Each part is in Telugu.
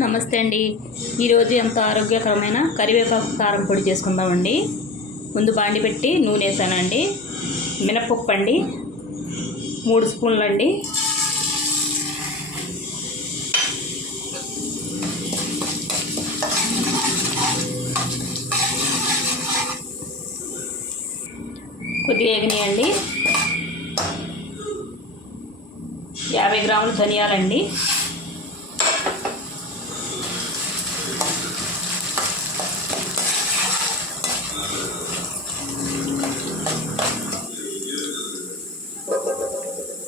నమస్తే అండి. ఈరోజు ఎంతో ఆరోగ్యకరమైన కరివేపాకు కారం పొడి చేసుకుందామండి. ముందు బాండి పెట్టి నూనె వేసానండి. మినపప్పు అండి. మూడు స్పూన్లు అండి. కొద్దిగా ఎగినాయండి యాభై గ్రాములు ధనియాలండి.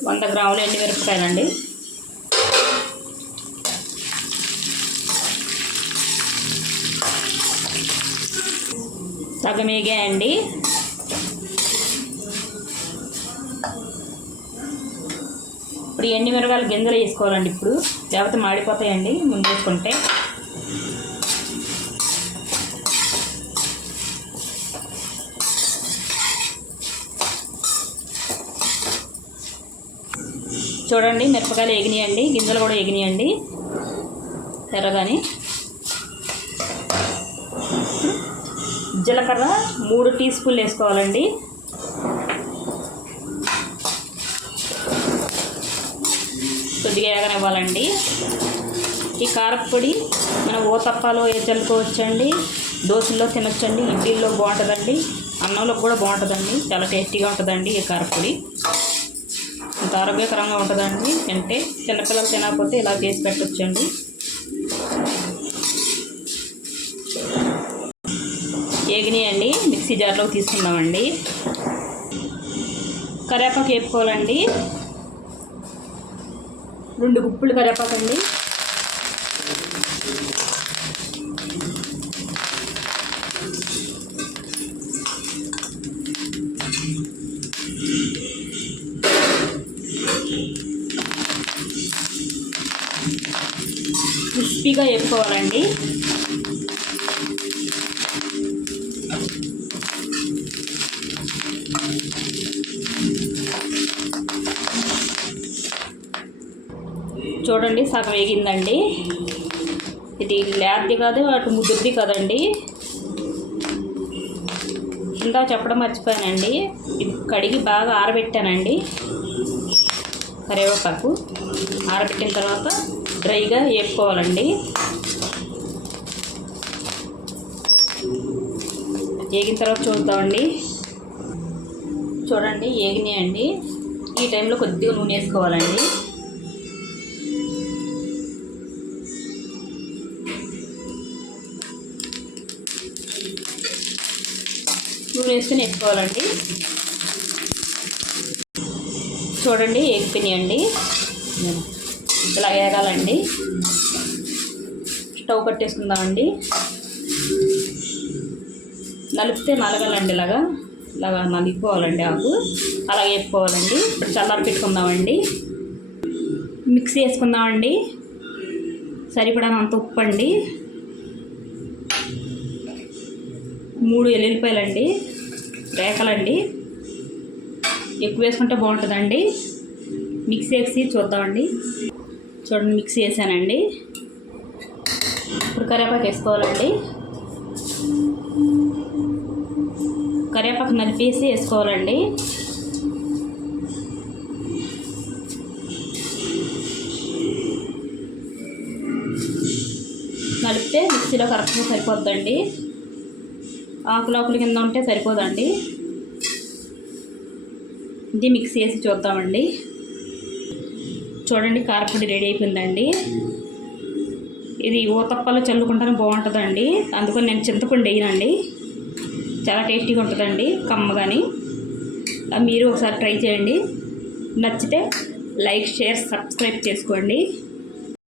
వంద గ్రాములు ఎండు మిరపకాయలండి. సగం వేగాయండి ఇప్పుడు ఎండు మిరగాయలు గింజలు వేసుకోవాలండి ఇప్పుడు లేకపోతే మాడిపోతాయండి ముందు వేసుకుంటే చూడండి మిరపకాయలు ఎగినాయండి గింజలు కూడా ఎగినాయండి ఎర్రగాని. జీలకర్ర మూడు టీ స్పూన్లు వేసుకోవాలండి. కొద్దిగా ఏగనివ్వాలండి. ఈ కారపొడి మనం ఓతప్పాలో ఏ చల్లుకోవచ్చండి దోశల్లో తినొచ్చండి ఇడ్లీల్లో బాగుంటుందండి అన్నంలో కూడా బాగుంటుందండి చాలా టేస్టీగా ఉంటుందండి ఈ కారపొడి. ఎంత ఆరోగ్యకరంగా ఉంటుందండి. అంటే చిన్నపిల్లలు తినకపోతే ఇలా చేసి పెట్టొచ్చండి. అండి మిక్సీ జార్లోకి తీసుకుందామండి. కరివేపాకు వేపుకోవాలండి. రెండు గుప్పులు కరివేపాకు అండి క్రిస్పీగా చెప్పుకోవాలండి చూడండి సగం వేగిందండి. ఇది లేద్ది కాదు అటు ముద్దుద్ది కదండి. ఇంకా చెప్పడం మర్చిపోయానండి. ఇది కడిగి బాగా ఆరబెట్టానండి. కరివేపాకు ఆరబెట్టిన తర్వాత డ్రైగా వేపుకోవాలండి ఏగిన తర్వాత చూద్దామండి. చూడండి ఏగినాయండి ఈ టైంలో కొద్దిగా నూనె వేసుకోవాలండి. నూనె వేసుకొని వేసుకోవాలండి. చూడండి వేగిపోయినాయండి. ఇలా వేగాలండి స్టవ్ కట్టేసుకుందామండి. నలిపితే నలగాలండి ఇలాగా. ఇలాగా నలిగిపోవాలండి ఆకు. అలా వేసుకోవాలండి ఇప్పుడు చల్లారి పెట్టుకుందామండి. మిక్సీ వేసుకుందామండి. సరిపడానంత ఉప్పు అండి మూడు ఎల్లుల్లిపాయలండి. రేకలండి. ఎక్కువ వేసుకుంటే బాగుంటుందండి. మిక్సీ వేసి చూద్దామండి. చూడండి మిక్స్ చేశానండి. ఇప్పుడు కరివేపాకు వేసుకోవాలండి. కరివేపాకు నలిపేసి వేసుకోవాలండి. నలిపితే మిక్సీలో కరెక్ట్గా సరిపోద్దండి. ఆకులు కింద ఉంటే సరిపోదండి. ఇది మిక్స్ చేసి చూద్దామండి. చూడండి కారపొడి రెడీ అయిపోయిందండి. ఇది ఊతప్పలో చల్లుకుంటానే బాగుంటుందండి. అందుకని నేను చింతపండు వేయనండి. చాలా టేస్టీగా ఉంటుందండి కమ్మగాని. మీరు ఒకసారి ట్రై చేయండి. నచ్చితే లైక్ షేర్ సబ్స్క్రైబ్ చేసుకోండి.